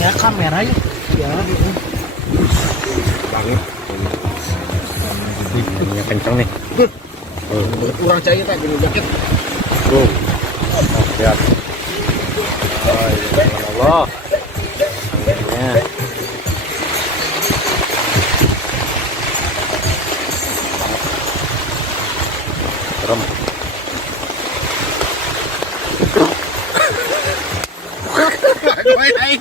Ya kamera ya. Ya. Banget. Ini kencang nih. Kurang cair tak gini jaket. Tuh. Lihat. Oh, ya Allah. Anginnya. Serem. Gue naik.